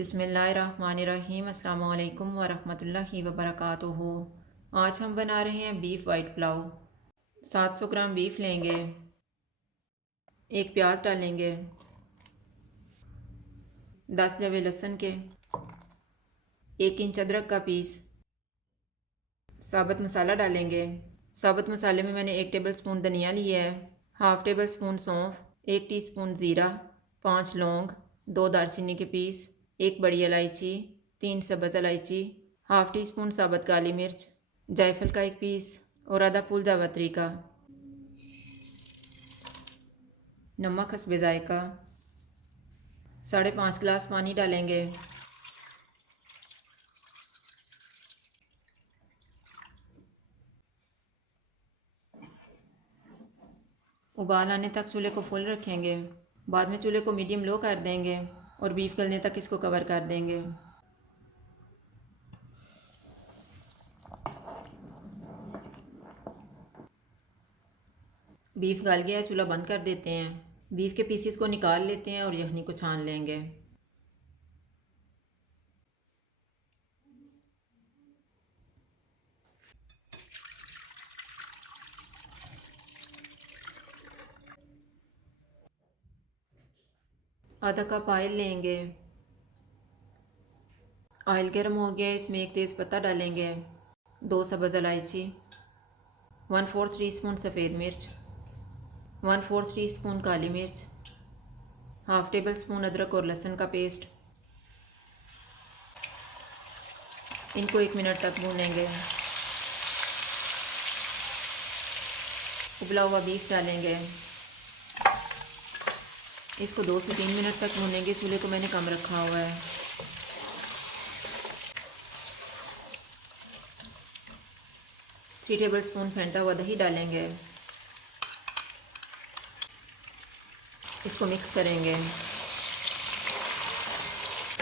बिस्मिल्लाहिर्रहमानिर्रहीम। अस्सलाम वालेकुम वरहमतुल्लाहि वबरकातुहू। आज हम बना रहे हैं बीफ वाइट पुलाव। 700 ग्राम बीफ लेंगे, एक प्याज डालेंगे, 10 जवे लहसुन के, 1 इंच अदरक का पीस, साबुत मसाला डालेंगे। साबुत मसाले में मैंने 1 टेबल स्पून धनिया लिया है, हाफ़ टेबल स्पून सौंफ, 1 टीस्पून ज़ीरा, 5 लौंग, 2 दालचीनी के पीस, 1 बड़ी इलायची, 3 सब्ज़ इलायची, हाफ़ टी स्पून साबुत काली मिर्च, जायफल का 1 पीस और आधा फूल जावित्री का। नमक हस्बे ज़ायका। 5.5 गिलास पानी डालेंगे। उबाल आने तक चूल्हे को फुल रखेंगे। बाद में चूल्हे को मीडियम लो कर देंगे और बीफ गलने तक इसको कवर कर देंगे। बीफ गल गया है, चूल्हा बंद कर देते हैं। बीफ के पीसेस को निकाल लेते हैं और यखनी को छान लेंगे। आधा कप ऑयल लेंगे। ऑयल गर्म हो गया, इसमें 1 तेज़ पत्ता डालेंगे, 2 सब्ज़ इलायची, 1/4 टीस्पून सफ़ेद मिर्च, 1/4 टीस्पून काली मिर्च, हाफ़ टेबल स्पून अदरक और लहसुन का पेस्ट। इनको 1 मिनट तक भूनेंगे। उबला हुआ बीफ डालेंगे, इसको 2 से 3 मिनट तक भूनेंगे। चूल्हे को मैंने कम रखा हुआ है। थ्री टेबल स्पून फेंटा हुआ दही डालेंगे, इसको मिक्स करेंगे।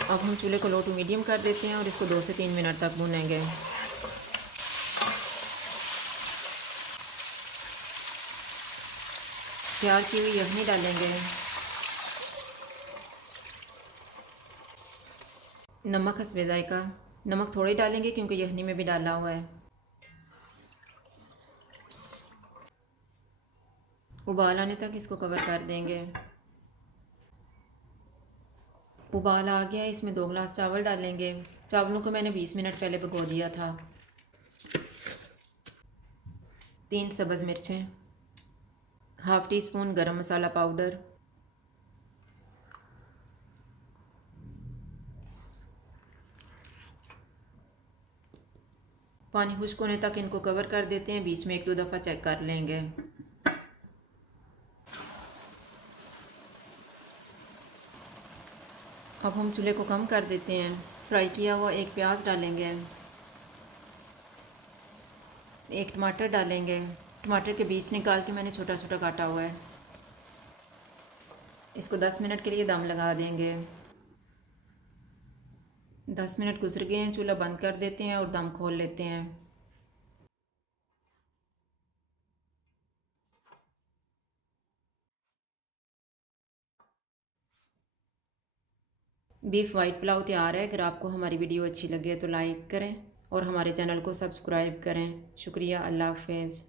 अब हम चूल्हे को लो टू मीडियम कर देते हैं और इसको 2 से 3 मिनट तक भूनेंगे। तैयार की हुई यखनी डालेंगे, नमक हस्बे ज़ायका। नमक थोड़े डालेंगे क्योंकि यखनी में भी डाला हुआ है। उबाल आने तक इसको कवर कर देंगे। उबाल आ गया, इसमें 2 गिलास चावल डालेंगे। चावलों को मैंने 20 मिनट पहले भिगो दिया था। 3 सब्ज़ मिर्चें, हाफ़ टी स्पून गरम मसाला पाउडर, पानी खुश्क होने तक इनको कवर कर देते हैं। बीच में 1-2 दफ़ा चेक कर लेंगे। अब हम चूल्हे को कम कर देते हैं। फ्राई किया हुआ 1 प्याज डालेंगे, 1 टमाटर डालेंगे। टमाटर के बीज निकाल के मैंने छोटा छोटा काटा हुआ है। इसको 10 मिनट के लिए दम लगा देंगे। 10 मिनट गुजर गए हैं, चूल्हा बंद कर देते हैं और दम खोल लेते हैं। बीफ वाइट पुलाव तैयार है। अगर आपको हमारी वीडियो अच्छी लगे तो लाइक करें और हमारे चैनल को सब्सक्राइब करें। शुक्रिया। अल्लाह हाफ़िज़।